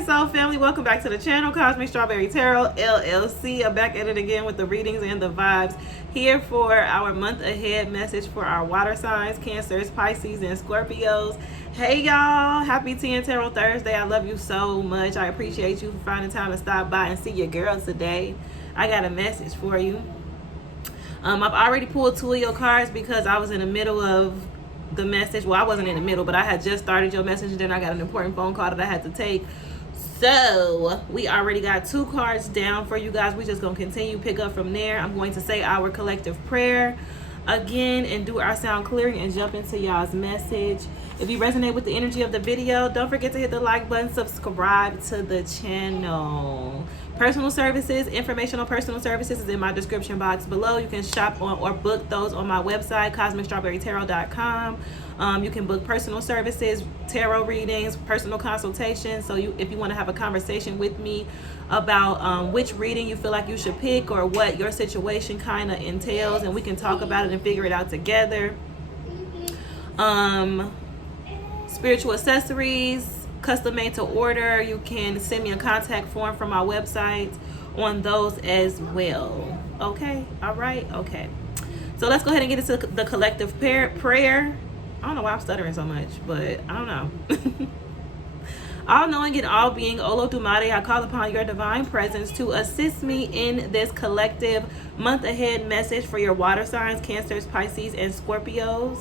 Hey soul family, welcome back to the channel. Cosmic Strawberry Tarot LLC. I'm back at it again with the readings and the vibes, here for our month ahead message for our water signs, Cancers, Pisces, and Scorpios. Hey y'all, happy 10 Tarot Thursday. I love you so much. I appreciate you for finding time to stop by and see your girl today. I got a message for you. I've already pulled 2 of your cards because I was in the middle of the message. Well, I wasn't in the middle, but I had just started your message, and then I got an important phone call that I had to take. So we already got 2 cards down for you guys. We just gonna continue pick up from there. I'm going to say our collective prayer again and do our sound clearing and jump into y'all's message. If you resonate with the energy of the video, don't forget to hit the like button, subscribe to the channel. Personal services, information on personal services is in my description box below. You can shop on or book those on my website, cosmicstrawberrytarot.com. You can book personal services, tarot readings, personal consultations. So if you want to have a conversation with me about which reading you feel like you should pick or what your situation kind of entails, and we can talk about it and figure it out together. Spiritual accessories, custom made to order. You can send me a contact form from my website on those as well. Okay, all right, okay. So let's go ahead and get into the collective prayer. I don't know why I'm stuttering so much, but I don't know. All knowing and all being Olodumare, I call upon your divine presence to assist me in this collective month ahead message for your water signs, Cancers, Pisces, and Scorpios.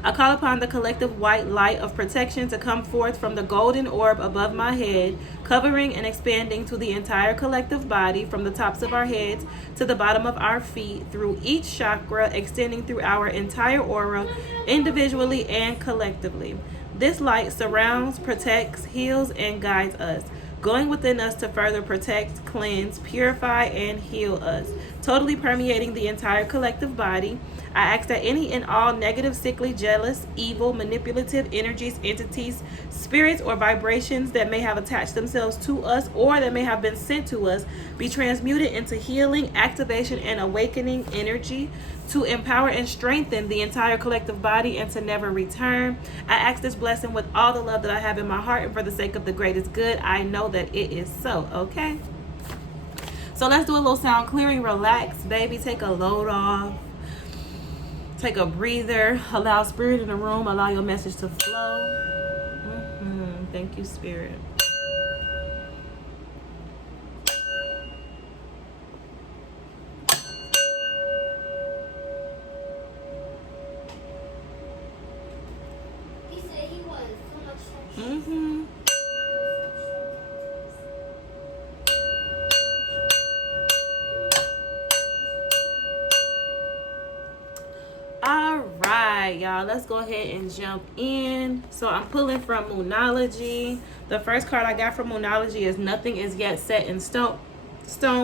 I call upon the collective white light of protection to come forth from the golden orb above my head, covering and expanding to the entire collective body from the tops of our heads to the bottom of our feet, through each chakra, extending through our entire aura, individually and collectively. This light surrounds, protects, heals, and guides us, going within us to further protect, cleanse, purify, and heal us, totally permeating the entire collective body. I ask that any and all negative, sickly, jealous, evil, manipulative energies, entities, spirits, or vibrations that may have attached themselves to us or that may have been sent to us be transmuted into healing, activation, and awakening energy to empower and strengthen the entire collective body and to never return. I ask this blessing with all the love that I have in my heart and for the sake of the greatest good. I know that it is so, okay? So let's do a little sound clearing. Relax, baby. Take a load off. Take a breather. Allow spirit in the room. Allow your message to flow. Thank you, spirit. He said he was so much All right, y'all, let's go ahead and jump in. So I'm pulling from Moonology. The first card I got from Moonology is nothing is yet set in stone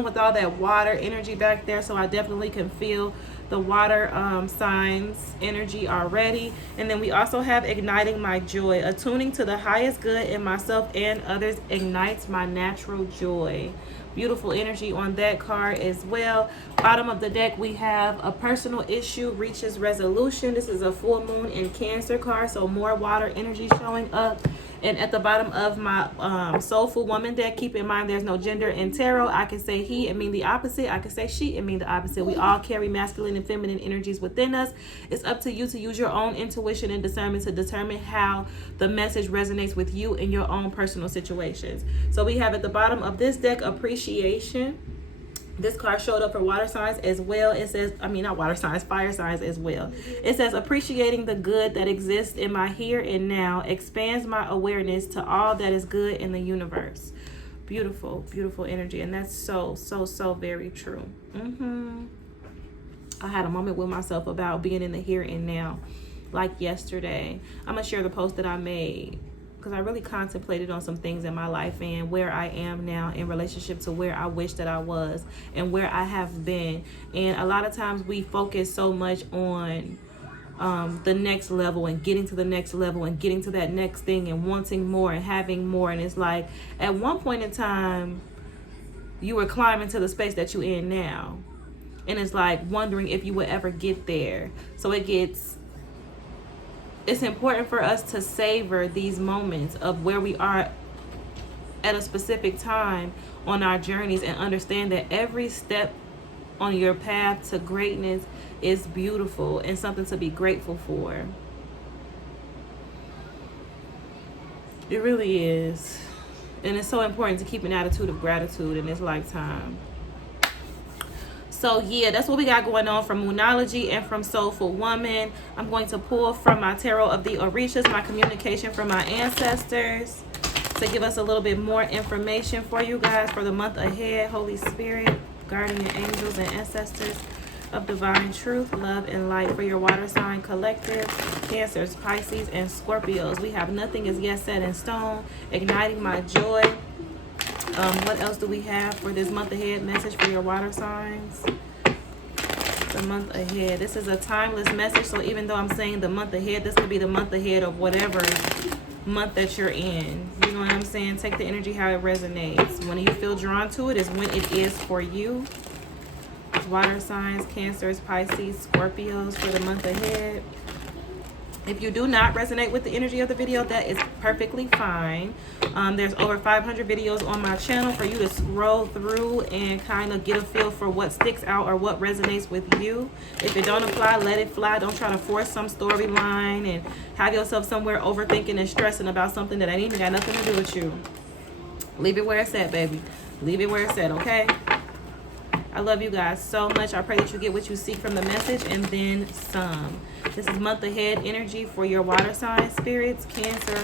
with all that water energy back there. So I definitely can feel the water signs energy already. And then we also have igniting my joy, attuning to the highest good in myself and others ignites my natural joy. Beautiful energy on that card as well. Bottom of the deck, we have a personal issue reaches resolution. This is a full moon in Cancer card, so more water energy showing up. And at the bottom of my soulful woman deck, keep in mind there's no gender in tarot. I can say he and mean the opposite. I can say she and mean the opposite. We all carry masculine and feminine energies within us. It's up to you to use your own intuition and discernment to determine how the message resonates with you in your own personal situations. So we have at the bottom of this deck appreciation. This card showed up for water signs as well. It says, not water signs, fire signs as well. It says, appreciating the good that exists in my here and now expands my awareness to all that is good in the universe. Beautiful, beautiful energy. And that's so, so, so very true. I had a moment with myself about being in the here and now, like yesterday. I'm going to share the post that I made, because I really contemplated on some things in my life and where I am now in relationship to where I wish that I was and where I have been. And a lot of times we focus so much on the next level and getting to the next level and getting to that next thing and wanting more and having more. And it's like at one point in time, you were climbing to the space that you're in now. And it's like wondering if you would ever get there. So it's important for us to savor these moments of where we are at a specific time on our journeys, and understand that every step on your path to greatness is beautiful and something to be grateful for. It really is. And it's so important to keep an attitude of gratitude in this lifetime. So yeah, that's what we got going on from Moonology and from Soulful Woman. I'm going to pull from my Tarot of the Orishas, my communication from my ancestors, to give us a little bit more information for you guys for the month ahead. Holy Spirit, guardian angels, and ancestors of divine truth, love, and light for your water sign collective, Cancers, Pisces, and Scorpios. We have nothing is yet set in stone, igniting my joy. What else do we have for this month ahead? Message for your water signs. The month ahead. This is a timeless message, so even though I'm saying the month ahead, this could be the month ahead of whatever month that you're in. You know what I'm saying? Take the energy how it resonates. When you feel drawn to it is when it is for you. Water signs, Cancers, Pisces, Scorpios for the month ahead. If you do not resonate with the energy of the video, that is perfectly fine. There's over 500 videos on my channel for you to scroll through and kind of get a feel for what sticks out or what resonates with you. If it don't apply, let it fly. Don't try to force some storyline and have yourself somewhere overthinking and stressing about something that ain't even got nothing to do with you. Leave it where it's at, baby. Leave it where it's at, okay? I love you guys so much. I pray that you get what you seek from the message and then some. This is month ahead energy for your water sign spirits, Cancer,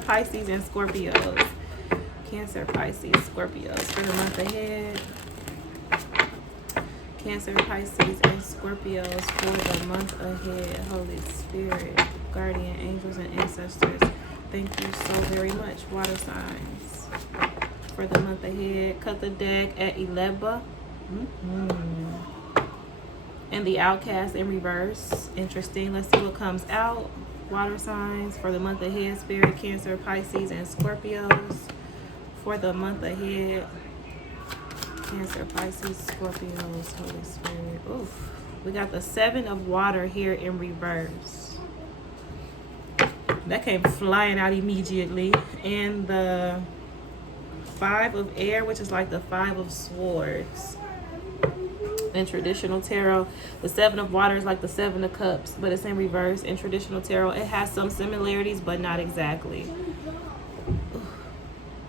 Pisces, and Scorpios. Cancer, Pisces, Scorpios for the month ahead. Cancer, Pisces, and Scorpios for the month ahead. Holy Spirit, guardian angels, and ancestors, thank you so very much. Water signs for the month ahead. Cut the deck at 11. And the Outcast in reverse. Interesting. Let's see what comes out. Water signs for the month ahead. Spirit, Cancer, Pisces, and Scorpios for the month ahead. Cancer, Pisces, Scorpios, Holy Spirit. Oof. We got the 7 of water here in reverse. That came flying out immediately. And the 5 of air, which is like the 5 of swords. In traditional tarot, the 7 of water is like the 7 of cups, but it's in reverse. In traditional tarot, it has some similarities, but not exactly.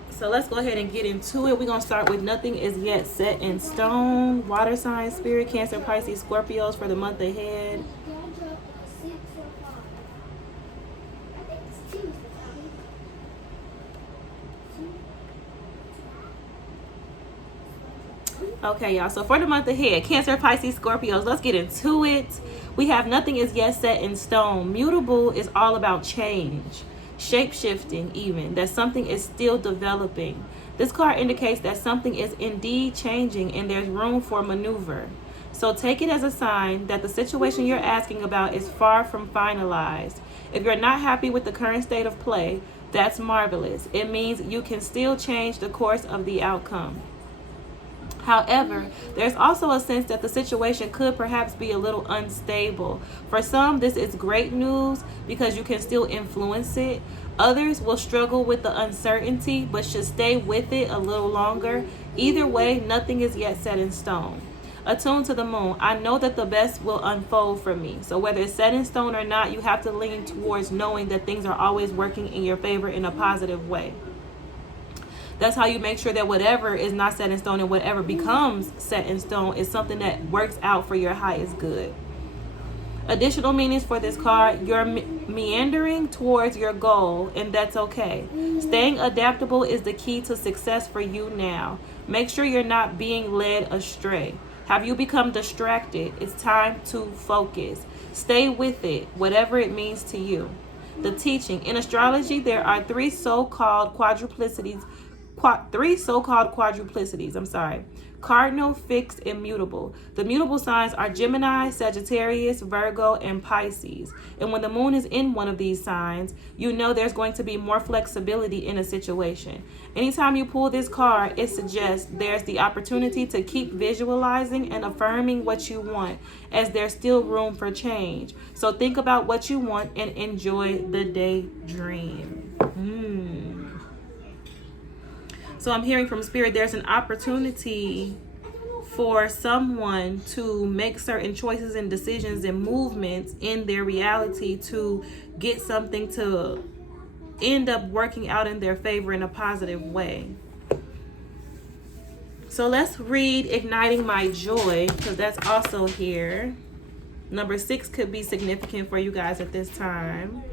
So let's go ahead and get into it. We're going to start with nothing is yet set in stone. Water sign, Spirit, Cancer, Pisces, Scorpios for the month ahead. Okay, y'all. So for the month ahead, Cancer, Pisces, Scorpios, let's get into it. We have nothing is yet set in stone. Mutable is all about change, shape-shifting even, that something is still developing. This card indicates that something is indeed changing and there's room for maneuver. So take it as a sign that the situation you're asking about is far from finalized. If you're not happy with the current state of play, that's marvelous. It means you can still change the course of the outcome. However, there's also a sense that the situation could perhaps be a little unstable. For some, this is great news because you can still influence it. Others will struggle with the uncertainty but should stay with it a little longer. Either way, nothing is yet set in stone. Attuned to the moon, I know that the best will unfold for me. So whether it's set in stone or not, you have to lean towards knowing that things are always working in your favor in a positive way. That's how you make sure that whatever is not set in stone and whatever becomes set in stone is something that works out for your highest good. Additional meanings for this card: you're meandering towards your goal, and that's okay. Staying adaptable is the key to success for you now. Make sure you're not being led astray. Have you become distracted? It's time to focus. Stay with it, whatever it means to you. The teaching. In astrology, there are three so-called quadruplicities. Cardinal, fixed, and mutable. The mutable signs are Gemini, Sagittarius, Virgo, and Pisces. And when the moon is in one of these signs, you know there's going to be more flexibility in a situation. Anytime you pull this card, it suggests there's the opportunity to keep visualizing and affirming what you want, as there's still room for change. So think about what you want and enjoy the daydream. So I'm hearing from Spirit, there's an opportunity for someone to make certain choices and decisions and movements in their reality to get something to end up working out in their favor in a positive way. So let's read Igniting My Joy, because that's also here. Number 6 could be significant for you guys at this time.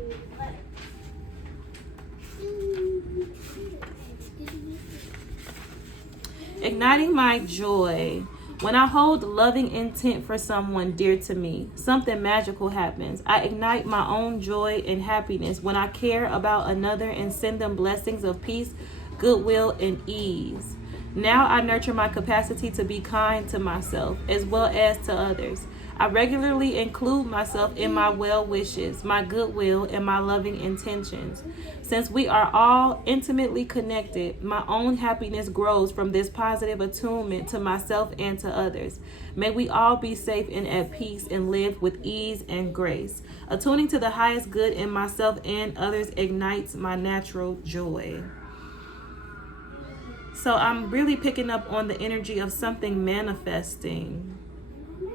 Igniting my joy. When I hold loving intent for someone dear to me, something magical happens. I ignite my own joy and happiness when I care about another and send them blessings of peace, goodwill, and ease. Now I nurture my capacity to be kind to myself as well as to others. I regularly include myself in my well wishes, my goodwill, and my loving intentions. Since we are all intimately connected, my own happiness grows from this positive attunement to myself and to others. May we all be safe and at peace and live with ease and grace. Attuning to the highest good in myself and others ignites my natural joy. So I'm really picking up on the energy of something manifesting,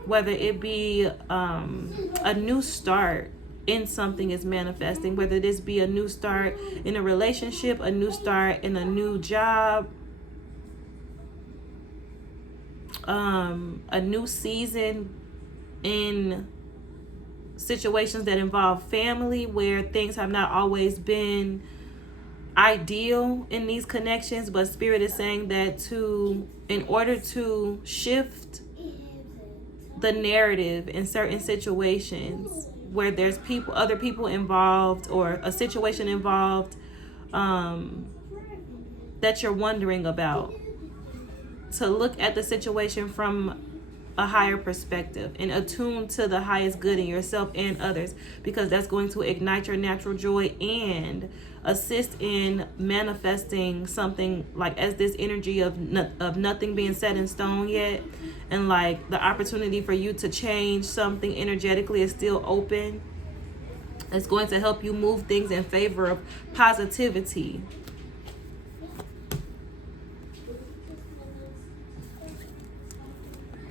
whether it be a new start in something is manifesting, whether this be a new start in a relationship, a new start in a new job, a new season in situations that involve family where things have not always been ideal in these connections, but Spirit is saying that in order to shift the narrative in certain situations where there's other people involved, or a situation involved that you're wondering about, to look at the situation from a higher perspective and attune to the highest good in yourself and others, because that's going to ignite your natural joy and assist in manifesting something, like as this energy of nothing being set in stone yet, and like the opportunity for you to change something energetically is still open. It's going to help you move things in favor of positivity.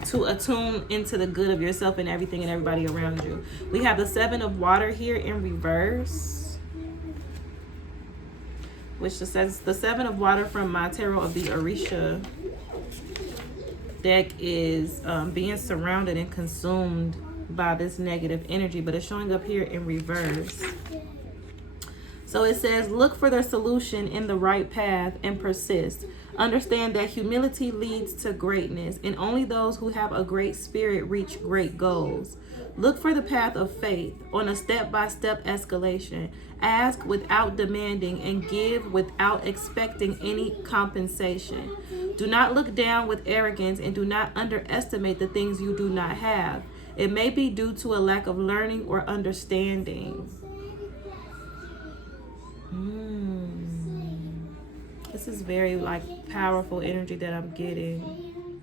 To attune into the good of yourself and everything and everybody around you. We have the 7 of water here in reverse, which says the 7 of water from my tarot of the Orisha deck is being surrounded and consumed by this negative energy, but it's showing up here in reverse. So it says, look for the solution in the right path and persist. Understand that humility leads to greatness, and only those who have a great spirit reach great goals. Look for the path of faith on a step-by-step escalation. Ask without demanding and give without expecting any compensation. Do not look down with arrogance and do not underestimate the things you do not have. It may be due to a lack of learning or understanding. This is very powerful energy that I'm getting.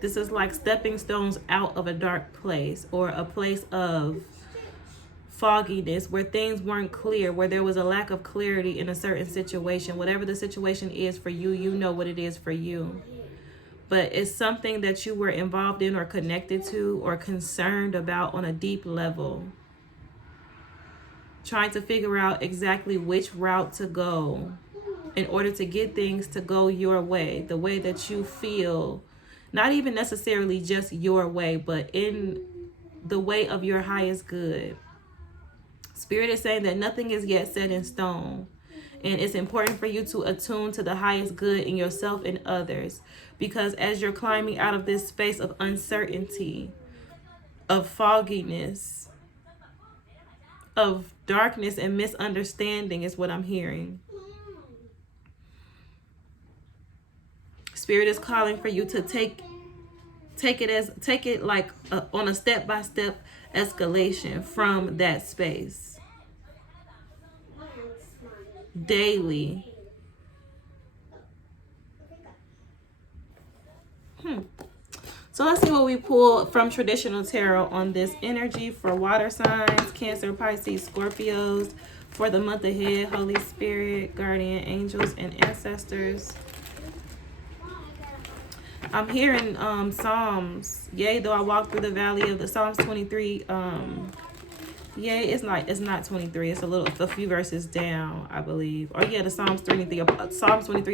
This is like stepping stones out of a dark place, or a place of fogginess where things weren't clear, where there was a lack of clarity in a certain situation. Whatever the situation is for you, you know what it is for you. But it's something that you were involved in or connected to or concerned about on a deep level. Trying to figure out exactly which route to go in order to get things to go your way, the way that you feel, not even necessarily just your way, but in the way of your highest good. Spirit is saying that nothing is yet set in stone. And it's important for you to attune to the highest good in yourself and others. Because as you're climbing out of this space of uncertainty, of fogginess, of darkness and misunderstanding is what I'm hearing. Spirit is calling for you to take it like on a step-by-step escalation from that space. Daily. So let's see what we pull from traditional tarot on this energy for water signs, Cancer, Pisces, Scorpios for the month ahead. Holy Spirit, guardian angels, and ancestors. I'm hearing Psalms. Yea, though I walk through the valley of the Psalms 23. Yea, it's not 23. It's a few verses down, I believe. Or yeah, the Psalms 23,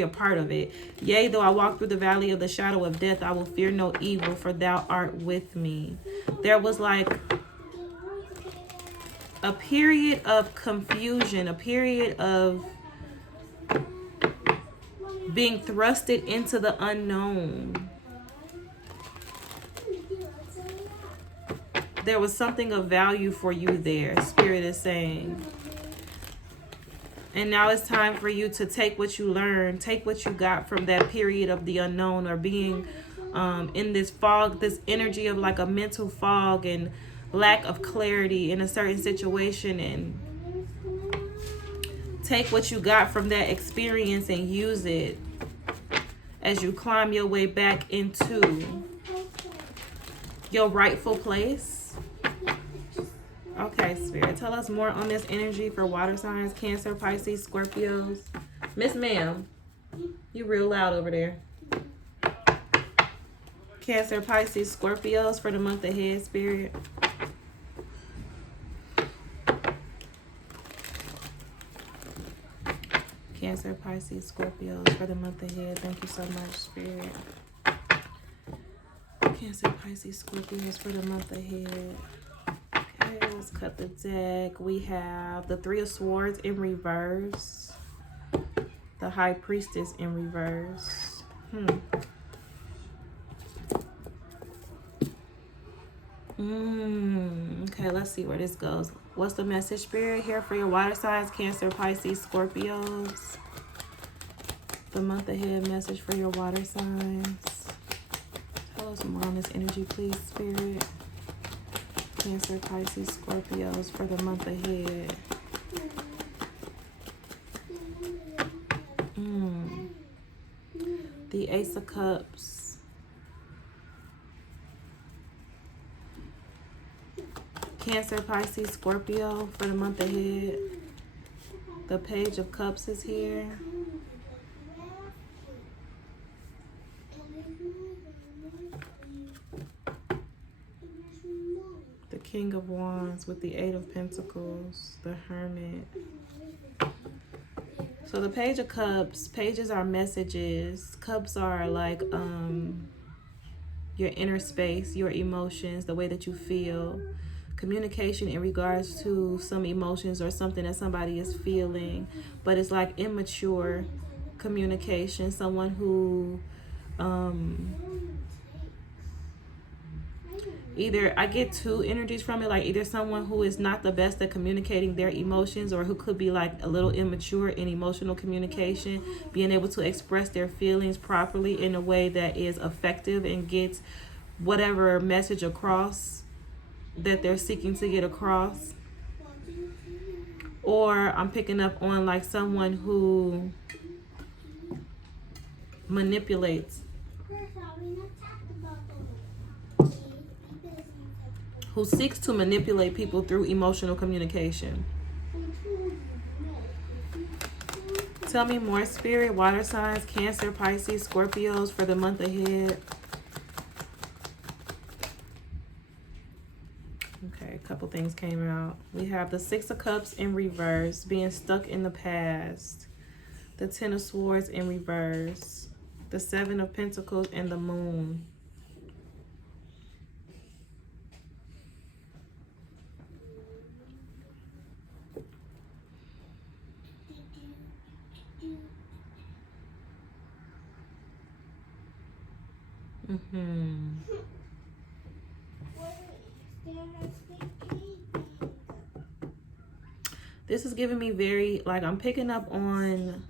a part of it. Yea, though I walk through the valley of the shadow of death, I will fear no evil, for thou art with me. There was like a period of confusion, a period of being thrusted into the unknown. There was something of value for you there, Spirit is saying. And now it's time for you to take what you learned, take what you got from that period of the unknown, or being in this fog, this energy of like a mental fog and lack of clarity in a certain situation, and take what you got from that experience and use it as you climb your way back into your rightful place. Okay, Spirit, tell us more on this energy for water signs, Cancer, Pisces, Scorpios. Miss Ma'am, you real loud over there. Cancer, Pisces, Scorpios for the month ahead, Spirit. Cancer, Pisces, Scorpios for the month ahead. Thank you so much, Spirit. Cancer, Pisces, Scorpios for the month ahead. Okay, let's cut the deck. We have the Three of Swords in reverse. The High Priestess in reverse. Okay, let's see where this goes. What's the message, Spirit, here for your water signs, Cancer, Pisces, Scorpios? The month ahead message for your water signs. Tell us more on this energy, please, Spirit. Cancer, Pisces, Scorpios for the month ahead. The Ace of Cups. Cancer, Pisces, Scorpio for the month ahead. The Page of Cups is here. The King of Wands with the Eight of Pentacles. The Hermit. So the Page of Cups, pages are messages. Cups are like your inner space, your emotions, the way that you feel. Communication in regards to some emotions or something that somebody is feeling. But it's like immature communication. Someone who either, I get two energies from it, like either someone who is not the best at communicating their emotions, or who could be like a little immature in emotional communication, being able to express their feelings properly in a way that is effective and gets whatever message across that they're seeking to get across. Or I'm picking up on like someone who manipulates, who seeks to manipulate people through emotional communication. Tell me more, Spirit. Water signs, Cancer, Pisces, Scorpios for the month ahead. Okay, a couple things came out. We have the Six of Cups in reverse, being stuck in the past. The Ten of Swords in reverse. The Seven of Pentacles and the Moon. This is giving me very, like, I'm picking up on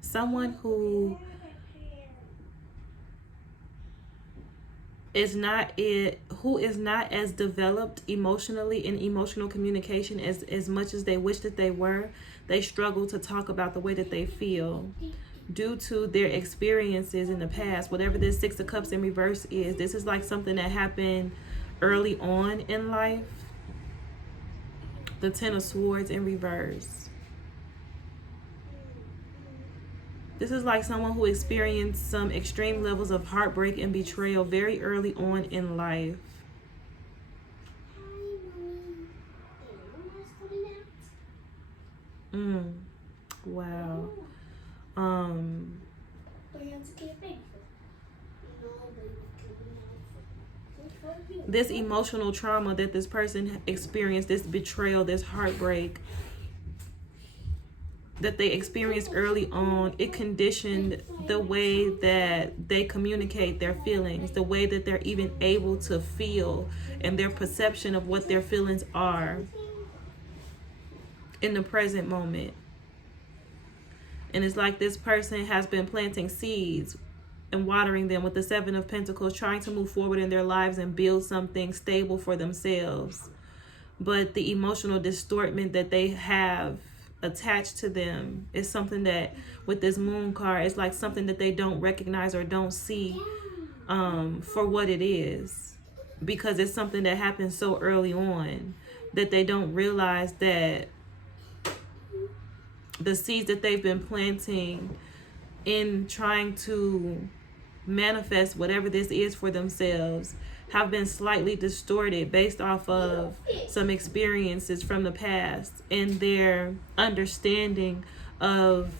someone who is not as developed emotionally in emotional communication as much as they wish that they were. They struggle to talk about the way that they feel. due to their experiences in the past. Whatever this Six of Cups in reverse is, this is like something that happened early on in life. The Ten of Swords in reverse. This is like someone who experienced some extreme levels of heartbreak and betrayal very early on in life. Wow. This emotional trauma that this person experienced, this betrayal, this heartbreak that they experienced early on, it conditioned the way that they communicate their feelings, the way that they're even able to feel, and their perception of what their feelings are in the present moment. And it's like this person has been planting seeds and watering them with the Seven of Pentacles, trying to move forward in their lives and build something stable for themselves. But the emotional distortment that they have attached to them is something that, with this Moon card, it's like something that they don't recognize or don't see for what it is, because it's something that happened so early on that they don't realize that the seeds that they've been planting in trying to manifest whatever this is for themselves have been slightly distorted based off of some experiences from the past and their understanding of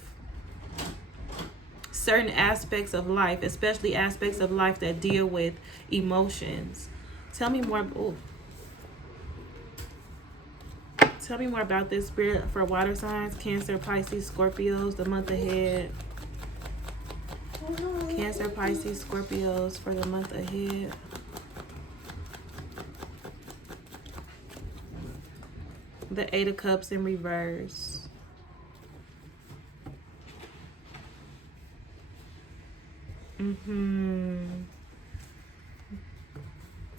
certain aspects of life, especially aspects of life that deal with emotions. Tell me more. Tell me more about this, Spirit, for water signs: Cancer, Pisces, Scorpios, the month ahead. Cancer, Pisces, Scorpios for the month ahead. The Eight of Cups in reverse.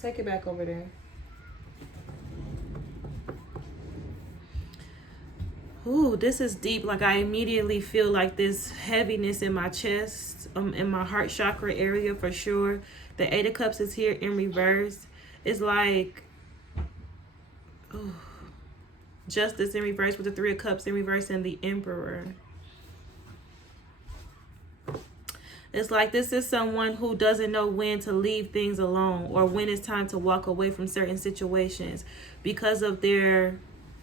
Take it back over there. Ooh, this is deep. Like, I immediately feel like this heaviness in my chest, in my heart chakra area for sure. The Eight of Cups is here in reverse. It's like, ooh, Justice in reverse with the Three of Cups in reverse and the Emperor. It's like this is someone who doesn't know when to leave things alone or when it's time to walk away from certain situations because of their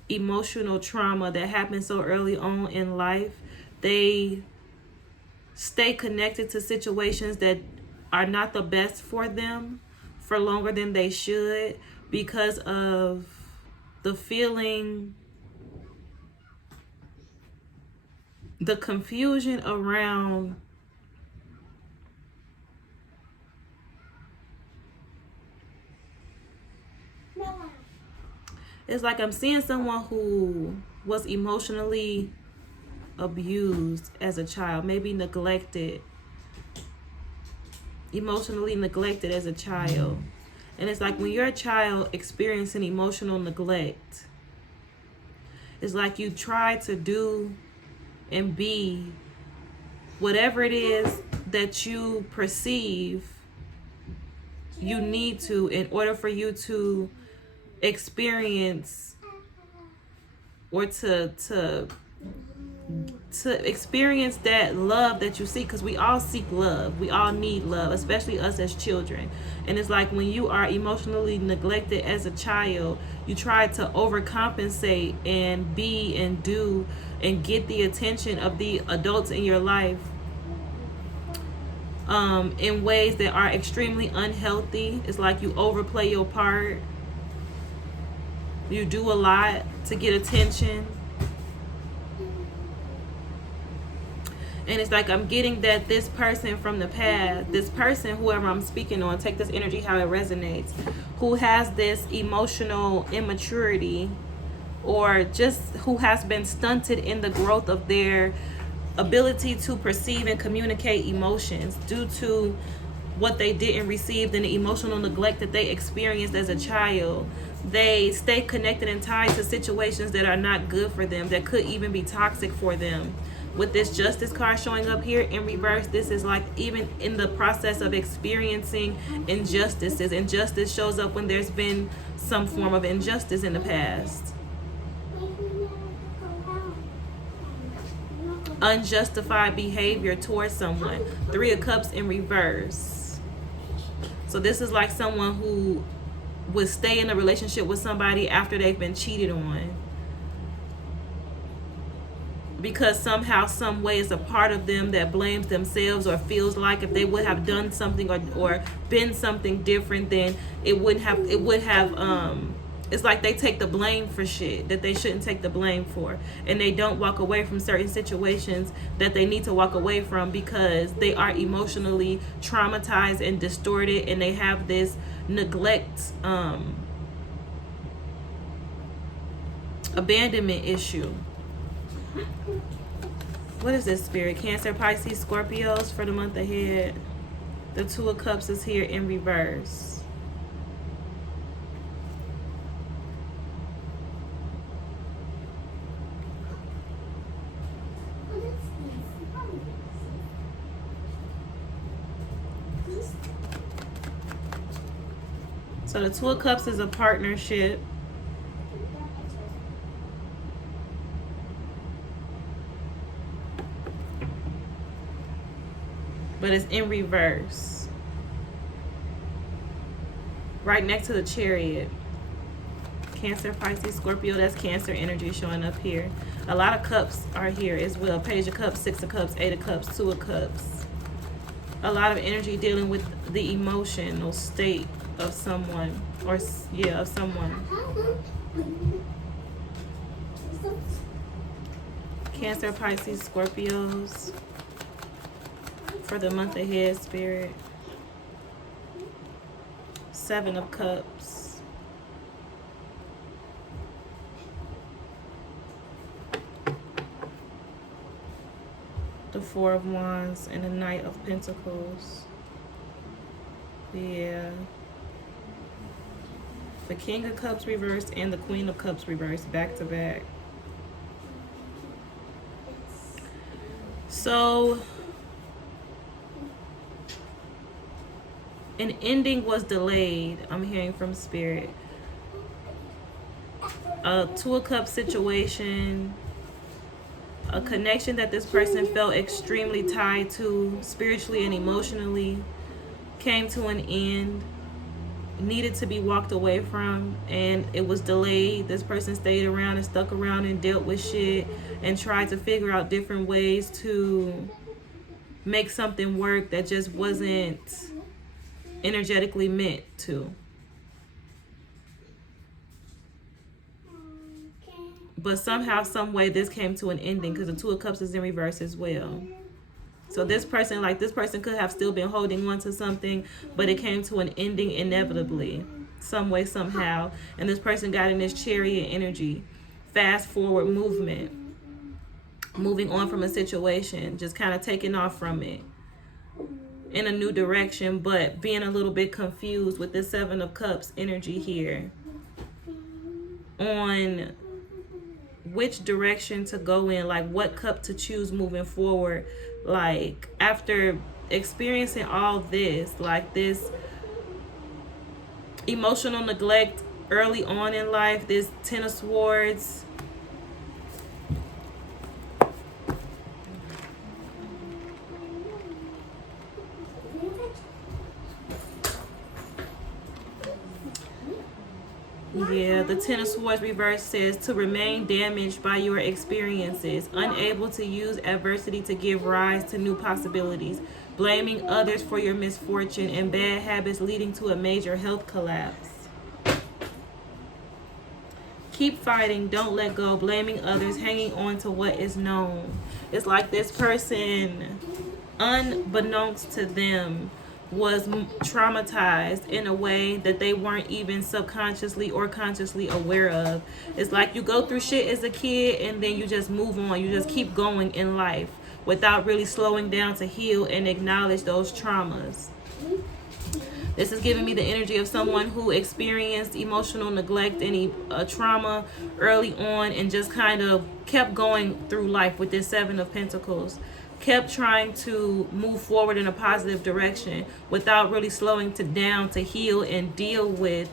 emotional trauma that happened so early on in life. They stay connected to situations that are not the best for them for longer than they should because of the feeling, the confusion around it's like I'm seeing someone who was emotionally abused as a child, maybe neglected, emotionally neglected as a child. And it's like when you're a child experiencing emotional neglect, it's like you try to do and be whatever it is that you perceive you need to in order for you to experience or to experience that love that you seek, because we all seek love, we all need love, especially us as children. And it's like when you are emotionally neglected as a child, you try to overcompensate and be and do and get the attention of the adults in your life in ways that are extremely unhealthy. It's like you overplay your part. You do a lot to get attention. And it's like I'm getting that this person from the past, this person, whoever I'm speaking on, take this energy how it resonates, who has this emotional immaturity or just who has been stunted in the growth of their ability to perceive and communicate emotions due to what they didn't receive and the emotional neglect that they experienced as a child. They stay connected and tied to situations that are not good for them, that could even be toxic for them. With this justice card showing up here in reverse, this is like even in the process of experiencing injustices. Injustice shows up when there's been some form of injustice in the past. Unjustified behavior towards someone. 3 of Cups in reverse. So this is like someone who would stay in a relationship with somebody after they've been cheated on, because somehow, some way, it's a part of them that blames themselves or feels like if they would have done something or been something different, then it would have it's like they take the blame for shit that they shouldn't take the blame for, and they don't walk away from certain situations that they need to walk away from because they are emotionally traumatized and distorted, and they have this neglect, abandonment issue. What is this, Spirit? Cancer, Pisces, Scorpios for the month ahead. The 2 of Cups is here in reverse. So the 2 of Cups is a partnership. But it's in reverse. Right next to the Chariot. Cancer, Pisces, Scorpio, that's Cancer energy showing up here. A lot of cups are here as well. Page of Cups, 6 of Cups, 8 of Cups, 2 of Cups. A lot of energy dealing with the emotional state of someone, or yeah, of someone. Cancer, Pisces, Scorpios for the month ahead, Spirit. 7 of Cups. The 4 of Wands and the Knight of Pentacles. Yeah. The King of Cups reversed and the Queen of Cups reversed back to back. So an ending was delayed, I'm hearing from Spirit. A 2 of Cups situation, a connection that this person felt extremely tied to spiritually and emotionally, came to an end, needed to be walked away from, and it was delayed. This person stayed around and stuck around and dealt with shit and tried to figure out different ways to make something work that just wasn't energetically meant to. But somehow, some way, this came to an ending because the 2 of Cups is in reverse as well. So this person could have still been holding on to something, but it came to an ending inevitably, some way, somehow. And this person got in this Chariot energy, fast forward movement, moving on from a situation, just kind of taking off from it in a new direction, but being a little bit confused with the 7 of Cups energy here on which direction to go in, like what cup to choose moving forward. Like after experiencing all this, like this emotional neglect early on in life, this 10 of Swords, yeah, the 10 of Swords reverse says to remain damaged by your experiences, unable to use adversity to give rise to new possibilities, blaming others for your misfortune, and bad habits leading to a major health collapse. Keep fighting, don't let go, blaming others, hanging on to what is known. It's like this person, unbeknownst to them, was traumatized in a way that they weren't even subconsciously or consciously aware of. It's like you go through shit as a kid and then you just move on. You just keep going in life without really slowing down to heal and acknowledge those traumas. This is giving me the energy of someone who experienced emotional neglect and trauma early on, and just kind of kept going through life with this Seven of Pentacles. Kept trying to move forward in a positive direction without really slowing down to heal and deal with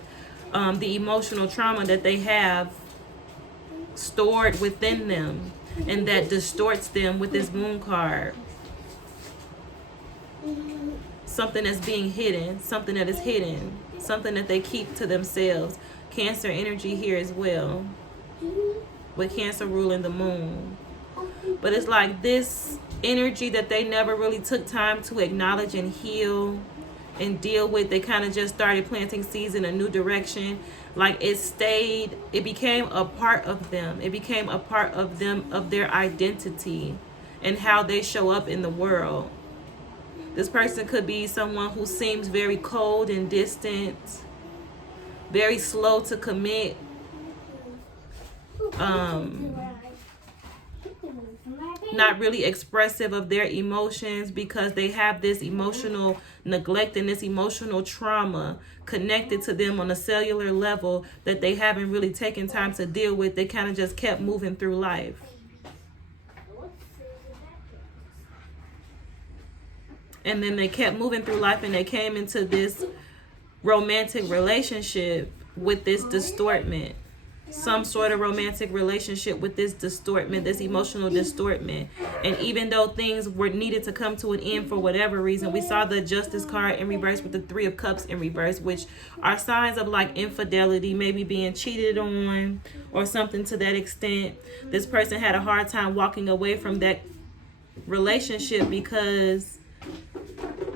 the emotional trauma that they have stored within them, and that distorts them with this Moon card. Something that's being hidden, something that is hidden, something that they keep to themselves. Cancer energy here as well, with Cancer ruling the Moon. But it's like this energy that they never really took time to acknowledge and heal and deal with. They kind of just started planting seeds in a new direction. Like it became a part of them. It became a part of them, of their identity and how they show up in the world. This person could be someone who seems very cold and distant, very slow to commit, not really expressive of their emotions, because they have this emotional neglect and this emotional trauma connected to them on a cellular level that they haven't really taken time to deal with. They kind of just kept moving through life. And then they kept moving through life, and they came into this romantic relationship with this distortment. Some sort of romantic relationship with this distortment, this emotional distortment. And even though things were needed to come to an end for whatever reason, we saw the Justice card in reverse with the Three of Cups in reverse, which are signs of like infidelity, maybe being cheated on or something to that extent. This person had a hard time walking away from that relationship because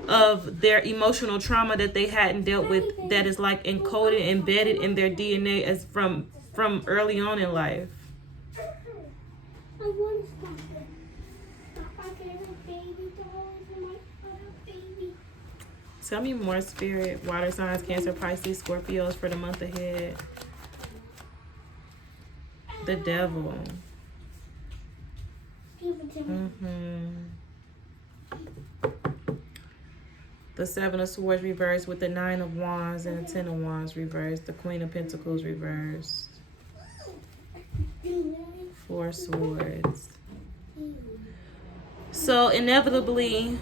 of their emotional trauma that they hadn't dealt with, that is like encoded, embedded in their DNA as from early on in life. Tell me more, Spirit. Water signs, Cancer, Pisces, Scorpios for the month ahead. The Devil. The Seven of Swords reversed with the Nine of Wands and the Ten of Wands reversed. The Queen of Pentacles reversed. Four Swords. So inevitably,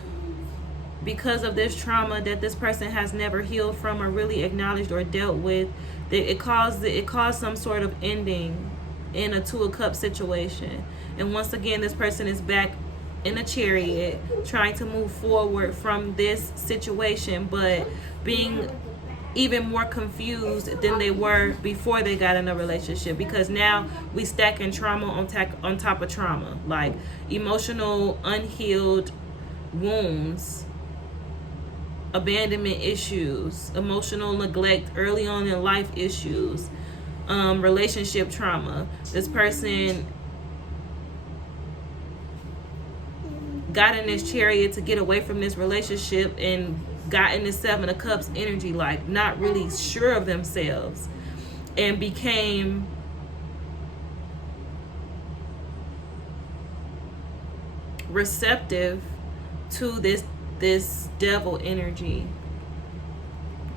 because of this trauma that this person has never healed from or really acknowledged or dealt with, it caused some sort of ending in a Two of Cups situation. And once again, this person is back in a chariot trying to move forward from this situation, but being even more confused than they were before they got in a relationship, because now we stacking trauma on top of trauma, like emotional unhealed wounds, abandonment issues, emotional neglect early on in life issues, relationship trauma. This person got in this chariot to get away from this relationship and got in this Seven of Cups energy, like not really sure of themselves, and became receptive to this devil energy,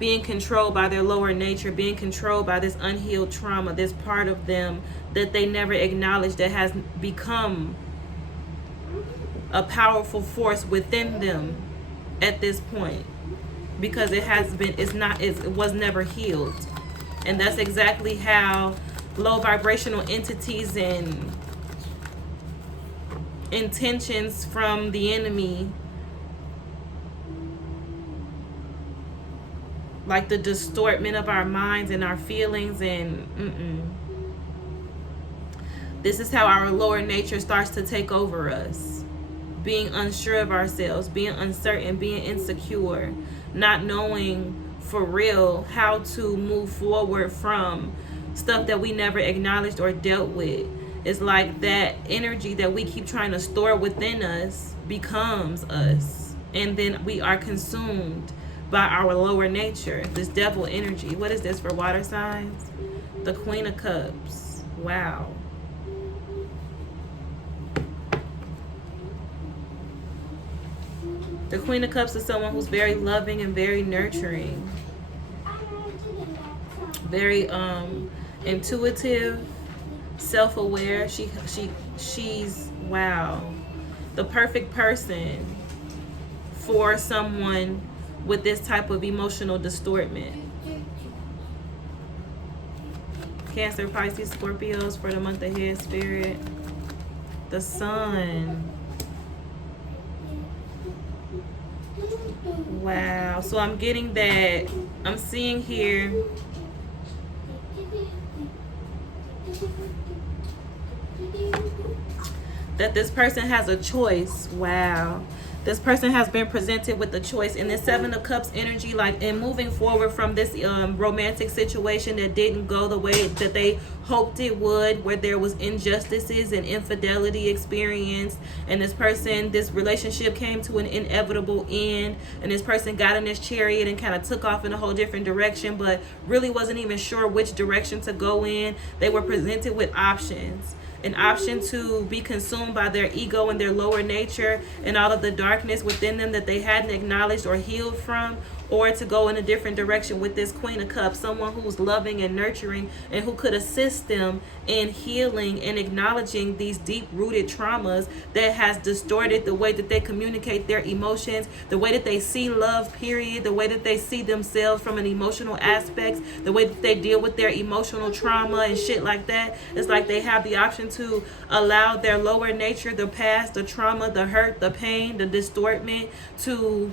being controlled by their lower nature, being controlled by this unhealed trauma, this part of them that they never acknowledged, that has become a powerful force within them at this point, because it was never healed. And that's exactly how low vibrational entities and intentions from the enemy, like the distortment of our minds and our feelings, and this is how our lower nature starts to take over us. Being unsure of ourselves, being uncertain, being insecure, not knowing for real how to move forward from stuff that we never acknowledged or dealt with. It's like that energy that we keep trying to store within us becomes us, and then we are consumed by our lower nature, this devil energy. What is this for water signs? The Queen of Cups. Wow. The Queen of Cups is someone who's very loving and very nurturing. Very intuitive, self-aware. She's wow, the perfect person for someone with this type of emotional distortment. Cancer, Pisces, Scorpios for the month ahead, Spirit. The Sun. Wow. So I'm getting that. I'm seeing here that this person has a choice. Wow. This person has been presented with a choice in this Seven of Cups energy, like in moving forward from this romantic situation that didn't go the way that they hoped it would, where there was injustices and infidelity experienced, and this relationship came to an inevitable end, and this person got in this chariot and kind of took off in a whole different direction, but really wasn't even sure which direction to go in. They were presented with options. An option to be consumed by their ego and their lower nature and all of the darkness within them that they hadn't acknowledged or healed from, or to go in a different direction with this Queen of Cups, someone who's loving and nurturing and who could assist them in healing and acknowledging these deep-rooted traumas that has distorted the way that they communicate their emotions, the way that they see love, period, the way that they see themselves from an emotional aspect, the way that they deal with their emotional trauma and shit like that. It's like they have the option to allow their lower nature, the past, the trauma, the hurt, the pain, the distortment to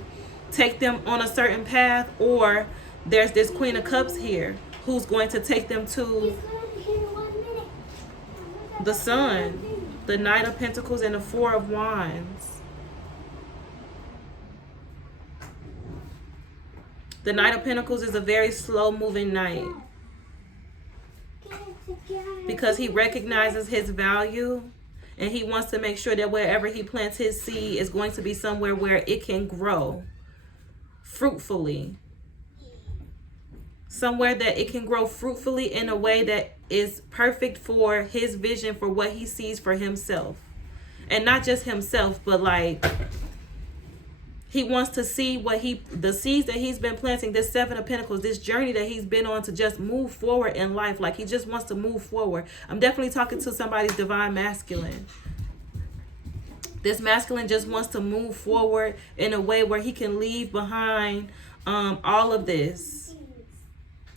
take them on a certain path, or there's this Queen of Cups here who's going to take them to the Sun, the Knight of Pentacles, and the Four of Wands. The Knight of Pentacles is a very slow-moving knight because he recognizes his value and he wants to make sure that wherever he plants his seed is going to be somewhere where it can grow fruitfully, somewhere that it can grow fruitfully in a way that is perfect for his vision, for what he sees for himself. And not just himself, but like he wants to see the seeds that he's been planting, this Seven of Pentacles, this journey that he's been on to just move forward in life. Like he just wants to move forward. I'm definitely talking to somebody's divine masculine. This masculine just wants to move forward in a way where he can leave behind all of this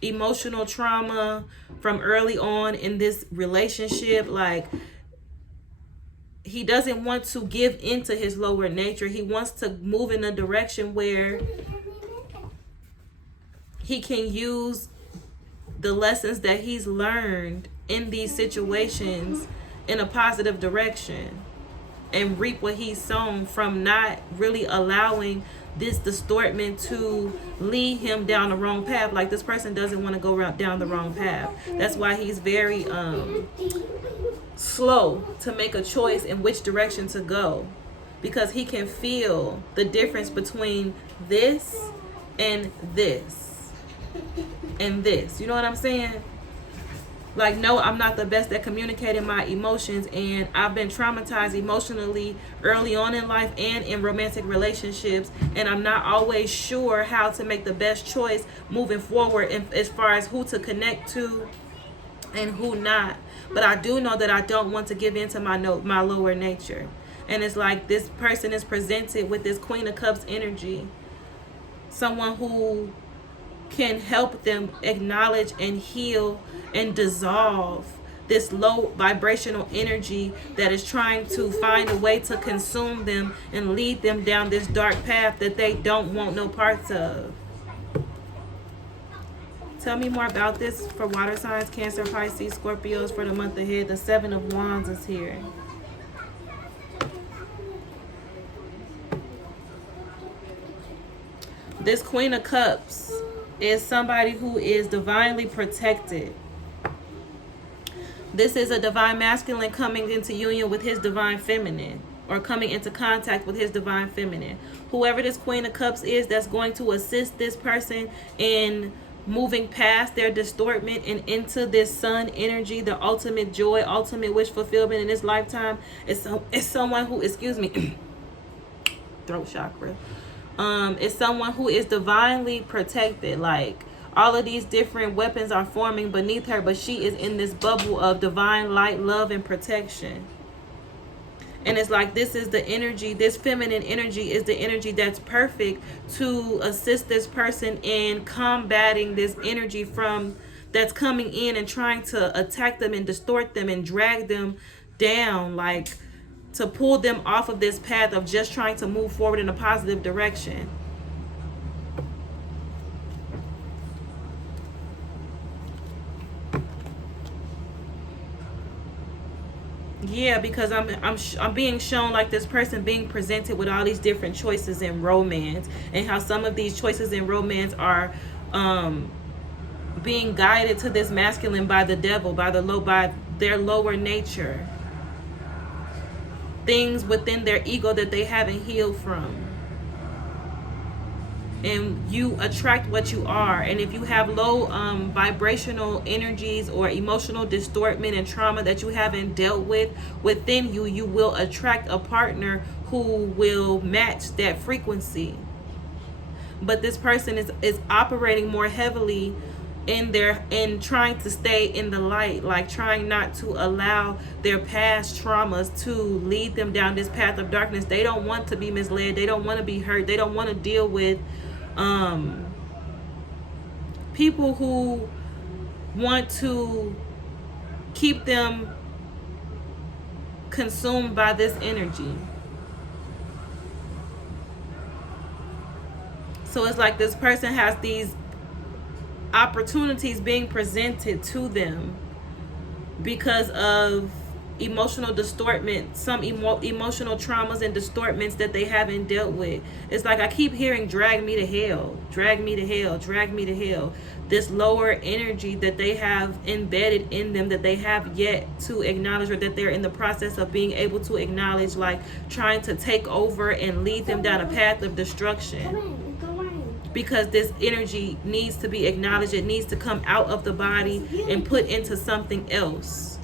emotional trauma from early on in this relationship. Like he doesn't want to give into his lower nature. He wants to move in a direction where he can use the lessons that he's learned in these situations in a positive direction and reap what he's sown, from not really allowing this distortment to lead him down the wrong path. Like this person doesn't want to go down the wrong path. That's why he's very slow to make a choice in which direction to go, because he can feel the difference between this and this and this. You know what I'm saying? Like, no, I'm not the best at communicating my emotions, and I've been traumatized emotionally early on in life and in romantic relationships, and I'm not always sure how to make the best choice moving forward as far as who to connect to and who not. But I do know that I don't want to give in to my lower nature. And it's like this person is presented with this Queen of Cups energy, someone who can help them acknowledge and heal and dissolve this low vibrational energy that is trying to find a way to consume them and lead them down this dark path that they don't want no parts of. Tell me more about this for water signs, Cancer, Pisces, Scorpios for the month ahead. The Seven of Wands is here. This Queen of Cups is somebody who is divinely protected. This is a divine masculine coming into union with his divine feminine, or coming into contact with his divine feminine. Whoever this Queen of Cups is, that's going to assist this person in moving past their distortment and into this sun energy, the ultimate joy, ultimate wish fulfillment in this lifetime. It's someone who, excuse me, throat chakra. is someone who is divinely protected. Like, all of these different weapons are forming beneath her, but she is in this bubble of divine light, love, and protection. And it's like, this is the energy, this feminine energy is the energy that's perfect to assist this person in combating this energy from that's coming in and trying to attack them and distort them and drag them down, like to pull them off of this path of just trying to move forward in a positive direction. Yeah, because I'm being shown like this person being presented with all these different choices in romance, and how some of these choices in romance are being guided to this masculine by the devil, by their lower nature, things within their ego that they haven't healed from. And you attract what you are. And if you have low vibrational energies or emotional distortment and trauma that you haven't dealt with within you, you will attract a partner who will match that frequency. But this person is operating more heavily in trying to stay in the light, like trying not to allow their past traumas to lead them down this path of darkness. They don't want to be misled. They don't want to be hurt. They don't want to deal with people who want to keep them consumed by this energy. So it's like this person has these opportunities being presented to them because of emotional distortment, some emotional traumas and distortments that they haven't dealt with. It's like I keep hearing drag me to hell, drag me to hell, drag me to hell. This lower energy that they have embedded in them that they have yet to acknowledge, or that they're in the process of being able to acknowledge, like trying to take over and lead them down a path of destruction. Because this energy needs to be acknowledged. It needs to come out of the body and put into something else.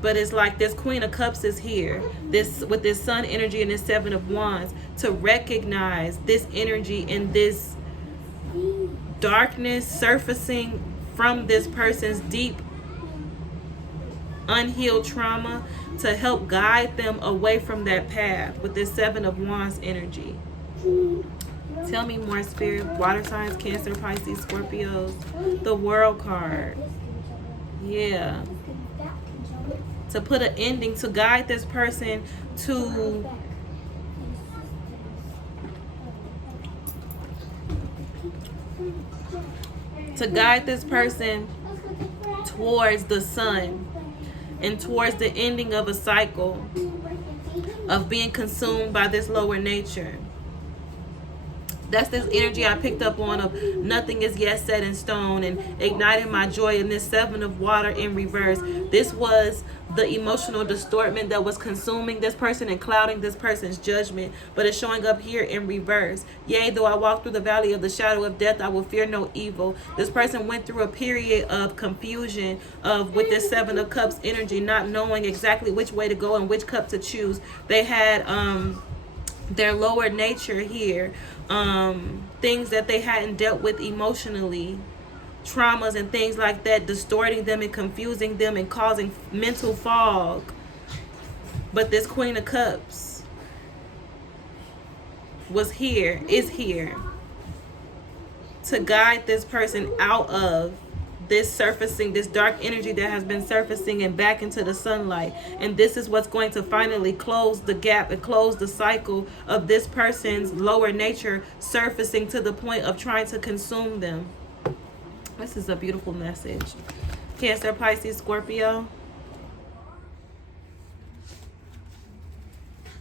But it's like this Queen of Cups is here, this with this Sun energy and this Seven of Wands, to recognize this energy and this darkness surfacing from this person's deep unhealed trauma, to help guide them away from that path with this Seven of Wands energy. Tell me more, Spirit. Water signs, Cancer, Pisces, Scorpios. The World card. Yeah. To put an ending, to guide this person to guide this person towards the sun and towards the ending of a cycle of being consumed by this lower nature. That's this energy I picked up on of nothing is yet set in stone, and igniting my joy in this Seven of Water in reverse. This was the emotional distortment that was consuming this person and clouding this person's judgment, but it's showing up here in reverse. Yea, though I walk through the valley of the shadow of death, I will fear no evil. This person went through a period of confusion with this Seven of Cups energy, not knowing exactly which way to go and which cup to choose. They had their lower nature here, things that they hadn't dealt with emotionally, traumas and things like that, distorting them and confusing them and causing mental fog. But this Queen of Cups is here to guide this person out of this surfacing, this dark energy that has been surfacing, and back into the sunlight. And this is what's going to finally close the gap and close the cycle of this person's lower nature surfacing to the point of trying to consume them. This is a beautiful message. Cancer, Pisces, Scorpio.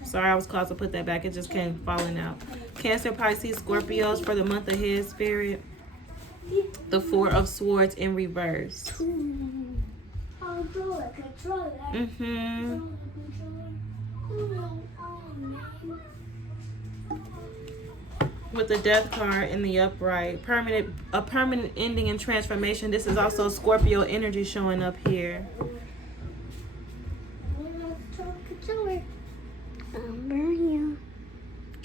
Sorry, I was called to put that back. It just came falling out. Cancer, Pisces, Scorpios for the month ahead, Spirit. The Four of Swords in reverse. With the Death card in the upright. A permanent ending and transformation. This is also Scorpio energy showing up here.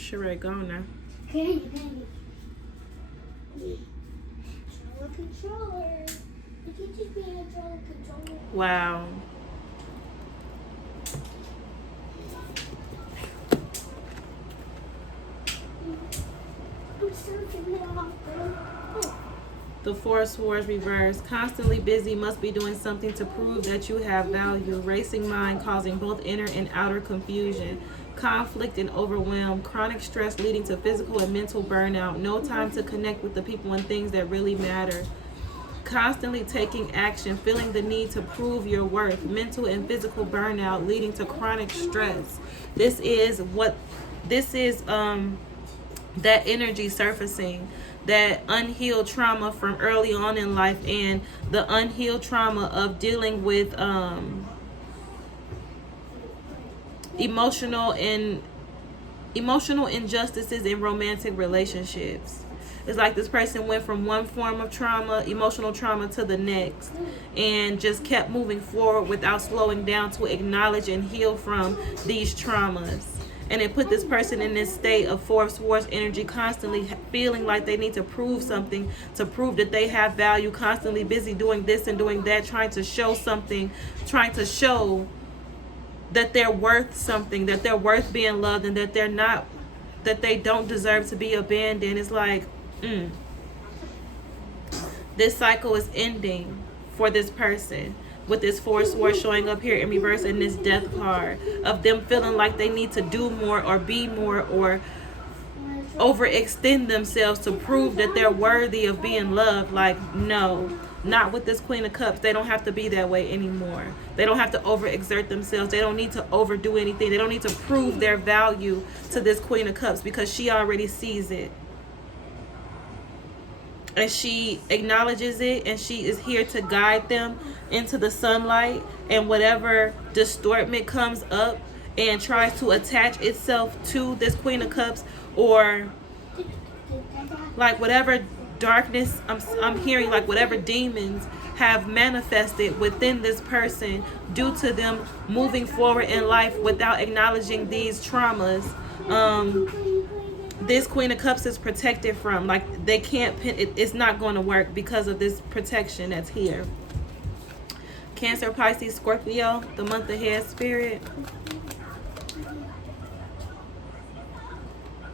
Sheree, go on now. Controller. It can just be a controller. Wow. I'm surfing now. The Four Swords reverse. Constantly busy, must be doing something to prove that you have value. Racing mind causing both inner and outer confusion. Conflict and overwhelm. Chronic stress leading to physical and mental burnout. No time to connect with the people and things that really matter. Constantly taking action, feeling the need to prove your worth. Mental and physical burnout leading to chronic stress. This is that energy surfacing, that unhealed trauma from early on in life, and the unhealed trauma of dealing with emotional injustices in romantic relationships. It's like this person went from one form of trauma, emotional trauma, to the next, and just kept moving forward without slowing down to acknowledge and heal from these traumas. And it put this person in this state of Four Swords energy, constantly feeling like they need to prove something, to prove that they have value, constantly busy doing this and doing that, trying to show something, trying to show that they're worth something, that they're worth being loved, and that they're not, that they don't deserve to be abandoned. It's like, this cycle is ending for this person, with this Four Swords showing up here in reverse, and this Death card of them feeling like they need to do more or be more or overextend themselves to prove that they're worthy of being loved. Like, no, not with this Queen of Cups. They don't have to be that way anymore. They don't have to overexert themselves. They don't need to overdo anything. They don't need to prove their value to this Queen of Cups, because she already sees it. And she acknowledges it, and she is here to guide them into the sunlight. And whatever distortment comes up and tries to attach itself to this Queen of Cups, or like whatever darkness, I'm hearing, like whatever demons have manifested within this person due to them moving forward in life without acknowledging these traumas, this Queen of Cups is protected from. Like, they can't it's not going to work because of this protection that's here. Cancer, Pisces, Scorpio, the month ahead, Spirit.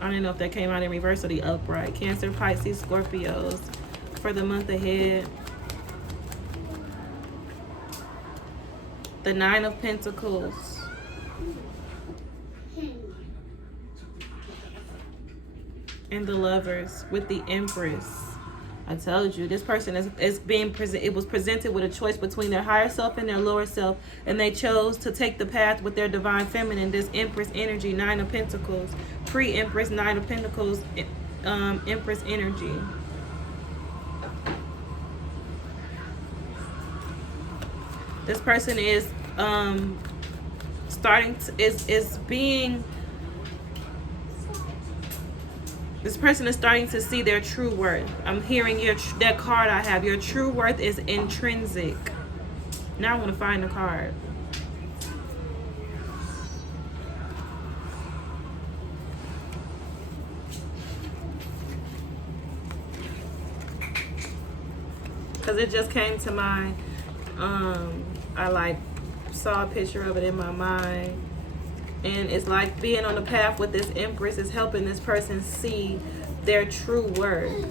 I don't know if that came out in reverse or the upright. Cancer, Pisces, Scorpios for the month ahead. The Nine of Pentacles. And the Lovers with the Empress. I told you, this person is being present. It was presented with a choice between their higher self and their lower self, and they chose to take the path with their divine feminine. This Empress energy, Nine of Pentacles, pre-Empress, Nine of Pentacles, Empress energy. This person is this person is starting to see their true worth. I'm hearing that card I have. Your true worth is intrinsic. Now I want to find the card. Because it just came to mind. I saw a picture of it in my mind. And it's like being on the path with this Empress is helping this person see their true worth.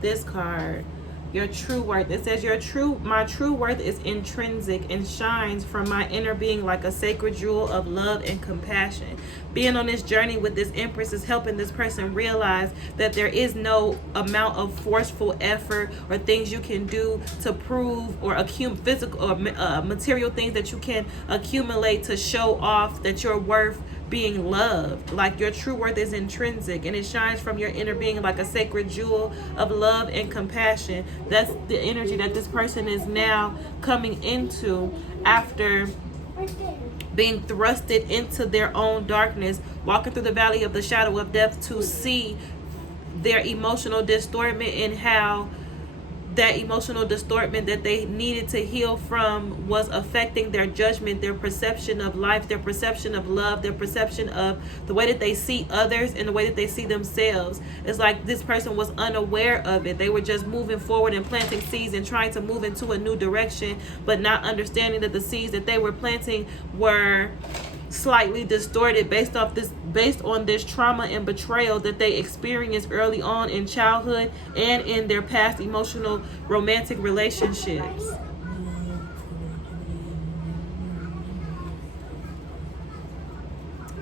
This card, your true worth. It says my true worth is intrinsic and shines from my inner being like a sacred jewel of love and compassion. Being on this journey with this Empress is helping this person realize that there is no amount of forceful effort or things you can do to prove or accumulate physical or material things that you can accumulate to show off that you're worth being loved. Like, your true worth is intrinsic and it shines from your inner being like a sacred jewel of love and compassion. That's the energy that this person is now coming into after being thrusted into their own darkness, walking through the valley of the shadow of death to see their emotional distortment and how that emotional distortment that they needed to heal from was affecting their judgment, their perception of life, their perception of love, their perception of the way that they see others and the way that they see themselves. It's like this person was unaware of it. They were just moving forward and planting seeds and trying to move into a new direction, but not understanding that the seeds that they were planting were slightly distorted based on this trauma and betrayal that they experienced early on in childhood and in their past emotional romantic relationships.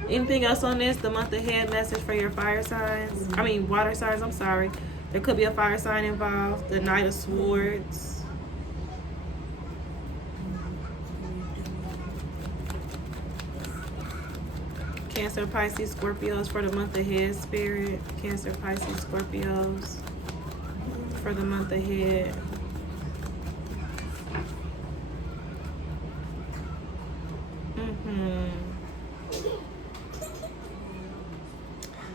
Anything else on this? The month ahead message for your fire signs. I mean water signs, I'm sorry. There could be a fire sign involved. The Knight of Swords. Cancer, Pisces, Scorpios for the month ahead, Spirit. Cancer, Pisces, Scorpios for the month ahead.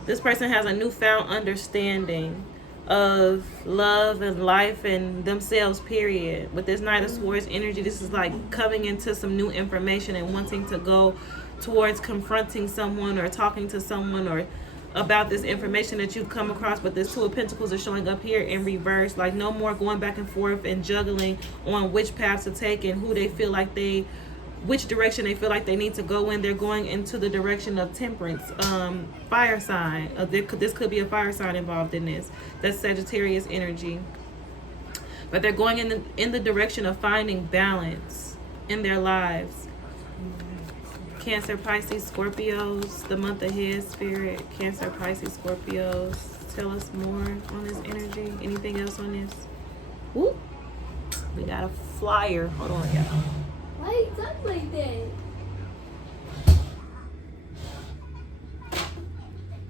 This person has a newfound understanding of love and life and themselves, period. With this Knight of Swords energy, this is like coming into some new information and wanting to go towards confronting someone or talking to someone or about this information that you've come across. But this Two of Pentacles is showing up here in reverse, like no more going back and forth and juggling on which path to take and who they feel like which direction they feel like they need to go in. They're going into the direction of Temperance, fire sign. This could be a fire sign involved in this. That's Sagittarius energy. But they're going in the direction of finding balance in their lives. Cancer, Pisces, Scorpios, the month ahead, Spirit. Cancer, Pisces, Scorpios. Tell us more on this energy. Anything else on this? Whoop. We got a flyer. Hold on, y'all. Why are you talking like that?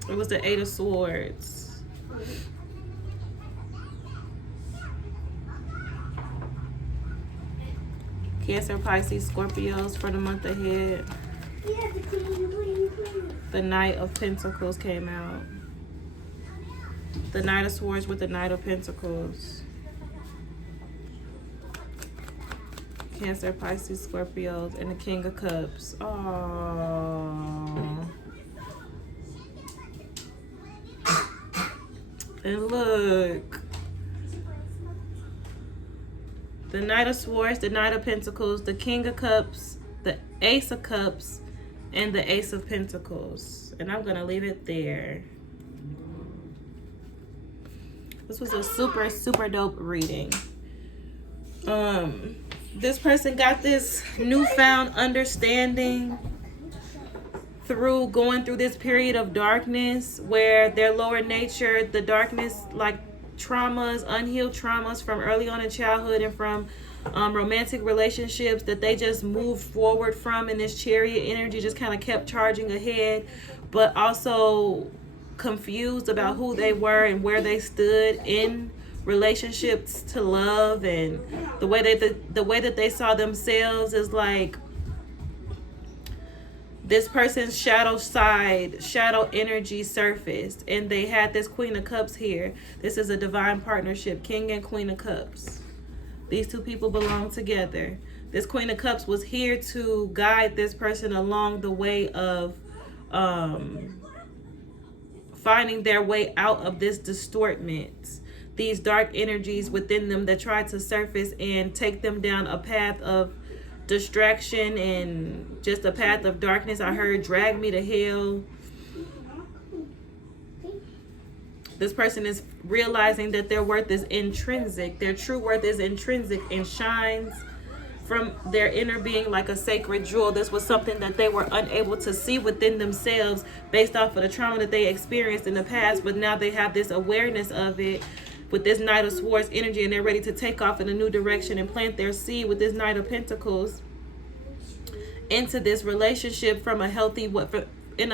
It was the Eight of Swords. Cancer, Pisces, Scorpios for the month ahead. Yeah, the queen. The Knight of Pentacles came out. The Knight of Swords with the Knight of Pentacles. Cancer, Pisces, Scorpios, and the King of Cups. Oh. And look. The Knight of Swords, the Knight of Pentacles, the King of Cups, the Ace of Cups, and the Ace of Pentacles. And I'm going to leave it there. This was a super, super dope reading. This person got this newfound understanding through going through this period of darkness where their lower nature, the darkness, like traumas, unhealed traumas from early on in childhood and from romantic relationships that they just moved forward from, and this Chariot energy just kind of kept charging ahead, but also confused about who they were and where they stood in relationships to love, and the way that they saw themselves is like this person's shadow energy surfaced, and they had this Queen of Cups here. This is a divine partnership, King and Queen of Cups. These two people belong together. This Queen of Cups was here to guide this person along the way of finding their way out of this distortment, these dark energies within them that try to surface and take them down a path of distraction and just a path of darkness. I heard drag me to hell. This person is realizing that their worth is intrinsic. Their true worth is intrinsic and shines from their inner being like a sacred jewel. This was something that they were unable to see within themselves based off of the trauma that they experienced in the past, but now they have this awareness of it with this Knight of Swords energy, and they're ready to take off in a new direction and plant their seed with this Knight of Pentacles into this relationship from a healthy and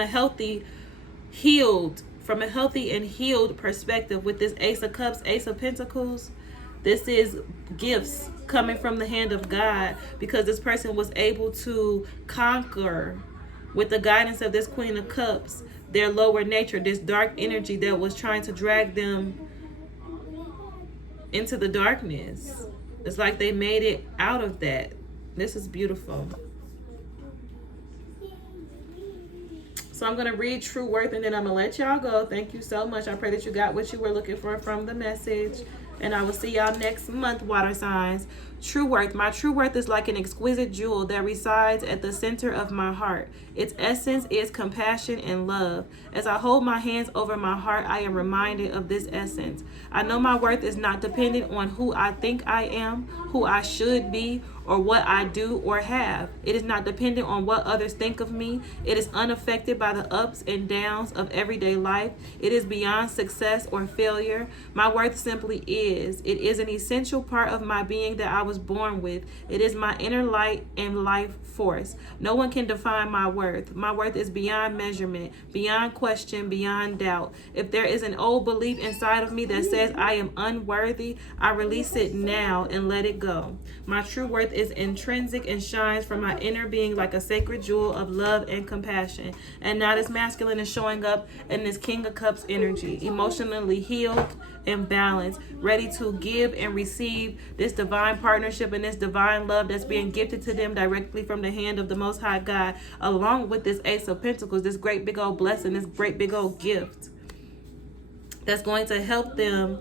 healed perspective. With this Ace of Cups, Ace of Pentacles, this is gifts coming from the hand of God, because this person was able to conquer with the guidance of this Queen of Cups their lower nature, this dark energy that was trying to drag them into the darkness. It's like they made it out of that. This is beautiful. So I'm going to read True Worth and then I'm going to let y'all go. Thank you so much. I pray that you got what you were looking for from the message. And I will see y'all next month, water signs. True worth. My true worth is like an exquisite jewel that resides at the center of my heart. Its essence is compassion and love. As I hold my hands over my heart, I am reminded of this essence. I know my worth is not dependent on who I think I am, who I should be, or what I do or have. It is not dependent on what others think of me. It is unaffected by the ups and downs of everyday life. It is beyond success or failure. My worth simply is. It is an essential part of my being that I was born with. It is my inner light and life force. No one can define my worth. My worth is beyond measurement, beyond question, beyond doubt. If there is an old belief inside of me that says I am unworthy, I release it now and let it go. My true worth is intrinsic and shines from my inner being like a sacred jewel of love and compassion, and not as masculine as showing up in this King of Cups energy, emotionally healed and balanced, ready to give and receive this divine partnership and this divine love that's being gifted to them directly from the hand of the Most High God, along with this Ace of Pentacles, this great big old blessing, this great big old gift that's going to help them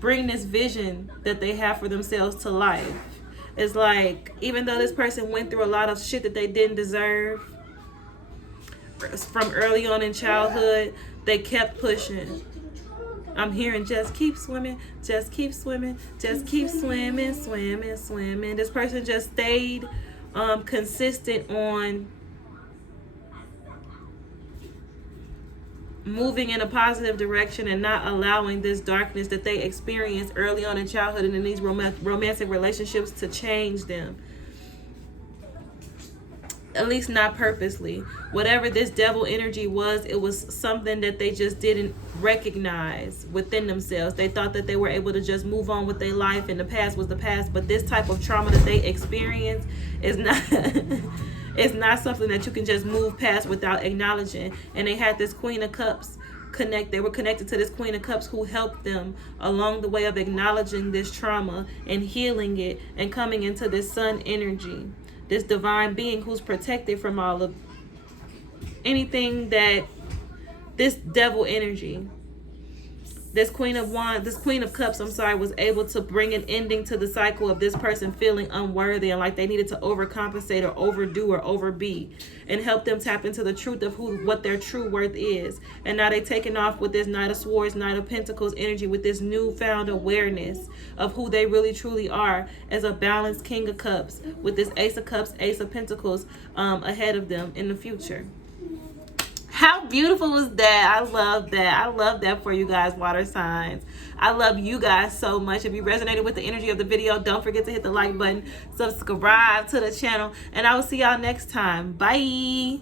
bring this vision that they have for themselves to life. It's like, even though this person went through a lot of shit that they didn't deserve from early on in childhood, they kept pushing. I'm hearing just keep swimming, just keep swimming, just keep swimming, swimming, swimming. This person just stayed consistent on moving in a positive direction and not allowing this darkness that they experienced early on in childhood and in these romantic relationships to change them. At least not purposely. Whatever this devil energy was, it was something that they just didn't recognize within themselves. They thought that they were able to just move on with their life and the past was the past. But this type of trauma that they experience is not it's not something that you can just move past without acknowledging. And they had this Queen of Cups they were connected to this Queen of Cups who helped them along the way of acknowledging this trauma and healing it and coming into this sun energy. This divine being who's protected from all of anything that this devil energy, this Queen of Cups, was able to bring an ending to the cycle of this person feeling unworthy and like they needed to overcompensate or overdo or overbe, and help them tap into the truth of what their true worth is. And now they taking off with this Knight of Swords, Knight of Pentacles energy, with this newfound awareness of who they really truly are as a balanced King of Cups, with this Ace of Cups, Ace of Pentacles ahead of them in the future. How beautiful was that? I love that. I love that for you guys, water signs. I love you guys so much. If you resonated with the energy of the video, don't forget to hit the like button, subscribe to the channel, and I will see y'all next time. Bye.